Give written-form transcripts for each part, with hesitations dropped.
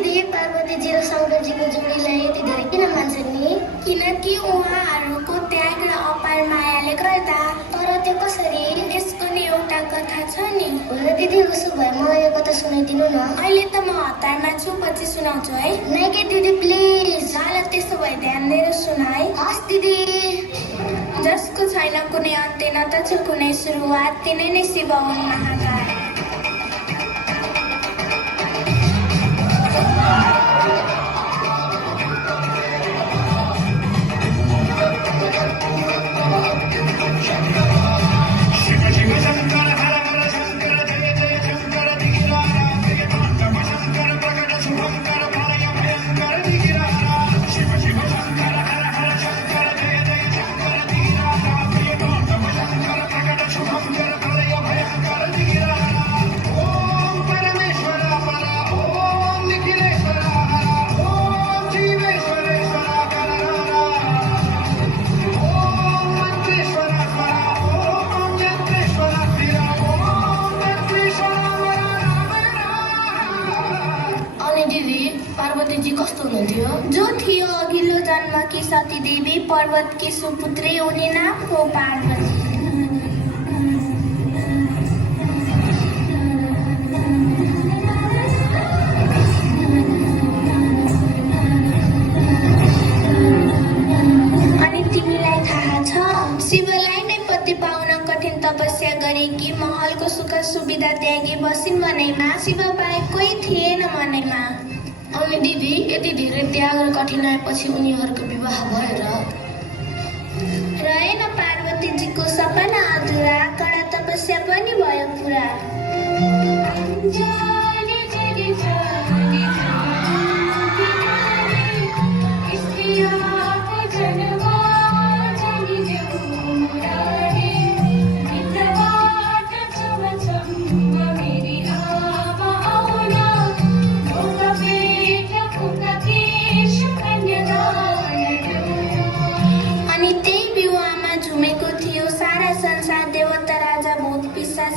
दिदी पार्वतीजी र शङ्करजीको जोडीलाई यति धेरै किन मान्छन् नि? किनकि उहाँहरूको त्याग र अपार मायाले गर्दा। तर त्यो कसरी? यसको नि एउटा कथा छ नि। हो दिदी, उसो भए मलाई यो कथा सुनाइदिनु न। अहिले त म हतारमा छु, पछि सुनाउँछु है। नै के दिदी प्लिज। ल त्यसो भए ध्यान दिएर सुन है। हस् दिदी। जसको छैन कुनै अन्त्य न त छ कुनै सुरुवात, तिनै नै शिव हुन् महाकाल। पार्वतीजी कस्तो हुनुहुन्थ्यो? जो थियो अघिल्लो जन्मकी सती देवी, पर्वतकी सुपुत्री, उनी नाम हो पार्वती। अनि तिमीलाई थाहा छ, शिवलाई नै पति पाउन कठिन तपस्या गरेकी, महलको सुख सुविधा त्यागी बसिन् मनैमा, शिव बाहेक कोही थिएन मनैमा। अनि दिदी यति धेरै त्याग र कठिनाइपछि उनीहरूको विवाह भएर रहेन पार्वतीजीको सपना अधुरा, कडा तपस्या पनि भयो पुरा।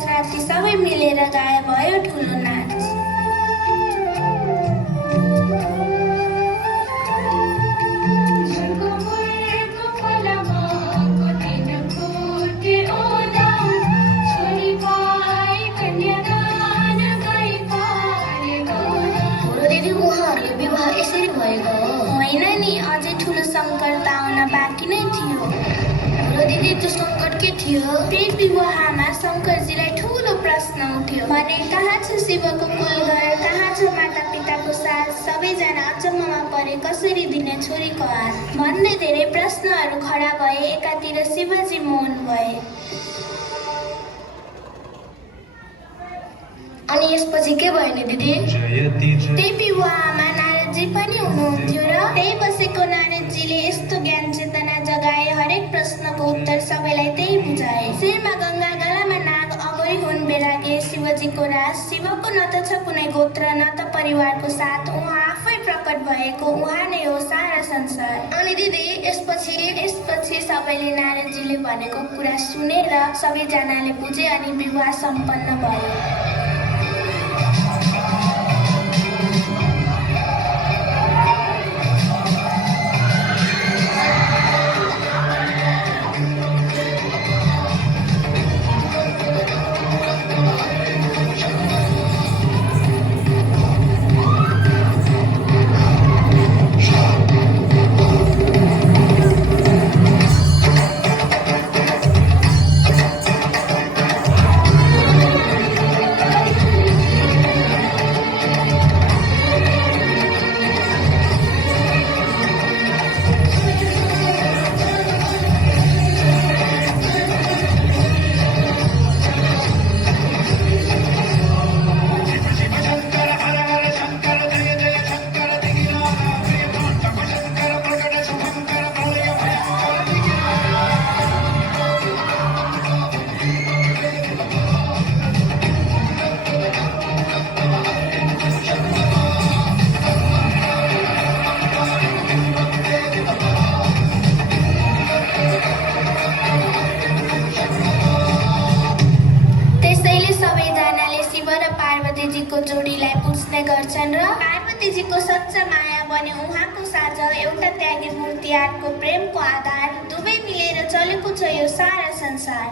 राति सबै मिलेर गाए भयो ठुलो नाच। दिदी उहाँहरूको विवाह यसरी भएको होइन नि, अझै ठुलो सङ्कट आउन बाँकी नै थियो। र दिदी त्यो सङ्कट के थियो? त्यही विवाहमा शङ्करजीलाई ठुलो प्रश्न उठ्यो भने कहाँ छ शिवको कुलघर, कहाँ छ माता पिताको साथ, सबैजना अचम्ममा परे कसरी दिने छोरीको हात भन्ने धेरै प्रश्नहरू खडा भए। एकातिर शिवजी मौन भए। अनि यसपछि के भयो नि दिदी? त्यही विवाहमा नारदजी पनि हुनुहुन्थ्यो र त्यही बसेको नारदजीले यस्तो ज्ञान चेतना जगाए, हरेक प्रश्नको उत्तर सबैलाई त्यही बुझाए। शिरमा गङ्गा, गलामा नाग, अघोरी हुन् बेरागे, शिवजीको राज। शिवको न त छ कुनै गोत्र, न त परिवारको साथ, उहाँ आफै प्रकट भएको, उहाँ नै हो सारा संसार। अनि दिदी यसपछि सबैले नारदजीले भनेको कुरा सुनेर सबैजनाले बुझे अनि विवाह सम्पन्न भयो। जोडीलाई पुज्ने गर्छन् र पार्वती गणपतिजीको सच्चा माया बन्यो उहाँको साझा एउटा त्यागी मूर्ति आर्टको प्रेमको आधार दुवै मिलेर चलेको छ यो सारा संसार।